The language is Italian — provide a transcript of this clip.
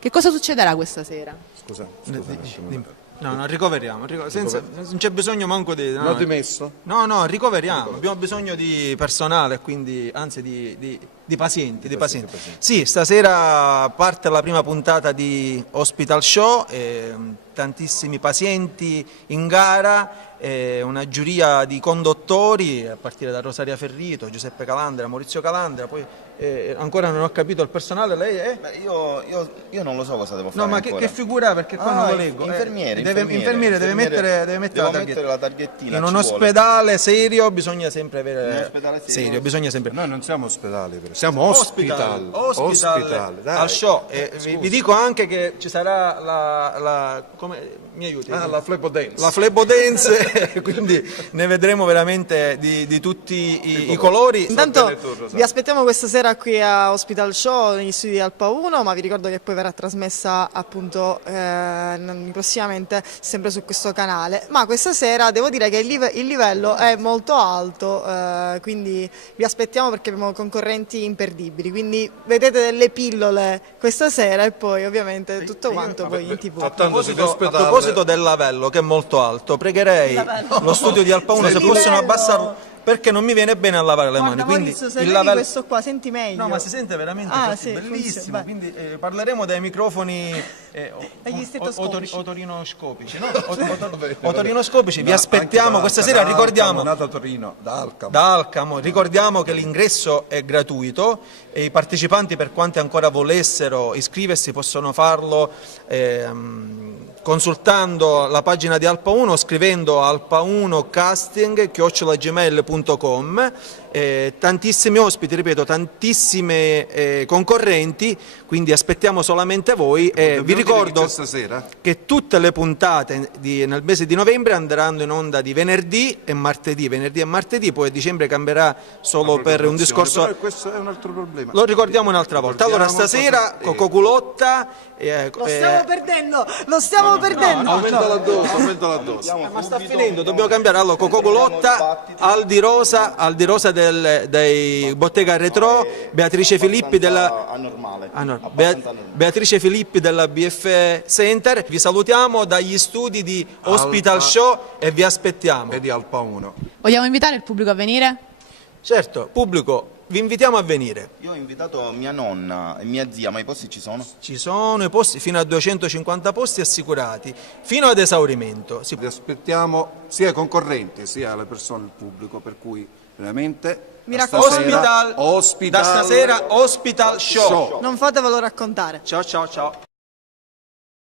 Che cosa succederà questa sera? Scusa, No, no, ricoveriamo, non c'è bisogno manco di... l'ho dimesso? No, ricoveriamo, abbiamo bisogno di personale, quindi, anzi di pazienti. Sì, stasera parte la prima puntata di Hospital Show, tantissimi pazienti in gara, una giuria di conduttori a partire da Rosaria Ferrito, Giuseppe Calandra, Maurizio Calandra, poi ancora non ho capito il personale, lei è? Beh, io non lo so cosa devo fare. No, ma ancora. che figura, perché qua non lo leggo. Infermiere, deve mettere la targhettina. in un ospedale serio bisogna sempre avere... In un ospedale serio bisogna sempre... Noi non siamo ospedali, siamo hospital. Dai. Al show. Vi dico anche che ci sarà come mi aiuti? La Flebo Dance. La Flebo Dance, quindi ne vedremo veramente di tutti i colori. Intanto vi aspettiamo questa sera qui a Hospital Show negli studi di Alpa 1, ma vi ricordo che poi verrà trasmessa appunto prossimamente sempre su questo canale. Ma questa sera devo dire che il livello è molto alto, quindi vi aspettiamo perché abbiamo concorrenti imperdibili, quindi vedete delle pillole questa sera e poi ovviamente tutto quanto poi in TV. A proposito del lavello che è molto alto, pregherei lo studio di Alpa 1 se possono abbassarlo, perché non mi viene bene a lavare le mani. Quindi Maurizio, se vedi questo qua, senti meglio. No, ma si sente veramente sì, bellissimo. funziona. Quindi parleremo dei microfoni otorinoscopici, no? Otorinoscopici. Vi aspettiamo questa sera. Ricordiamo nato a Torino, da Alcamo. Ricordiamo che l'ingresso è gratuito e i partecipanti, per quanti ancora volessero iscriversi, possono farlo consultando la pagina di Alpa 1, scrivendo alpa1casting@gmail.com. Tantissimi ospiti, ripeto, tantissime concorrenti, quindi aspettiamo solamente voi. Vi ricordo che tutte le puntate nel mese di novembre andranno in onda di venerdì e martedì, poi a dicembre cambierà solo per un discorso... Però questo è un altro problema. Lo ricordiamo un'altra volta. Allora stasera Coculotta... Lo stiamo perdendo, lo stiamo perdendo. Aumenta la dose. Ma sta finendo, dobbiamo cambiare. Allora, Coculotta, Aldi Rosa dei Bottega Retro, Beatrice Filippi della Beatrice Filippi della BF Center. Vi salutiamo dagli studi di Hospital Show e vi aspettiamo. E di Alpa 1. Vogliamo invitare il pubblico a venire? Certo, pubblico, vi invitiamo a venire. Io ho invitato mia nonna e mia zia, ma i posti ci sono? Ci sono i posti, fino a 250 posti assicurati, fino ad esaurimento. Vi aspettiamo sia i concorrenti sia le persone, il pubblico, per cui veramente... Mi raccomando, da stasera Hospital Show. non fatevelo raccontare. Ciao.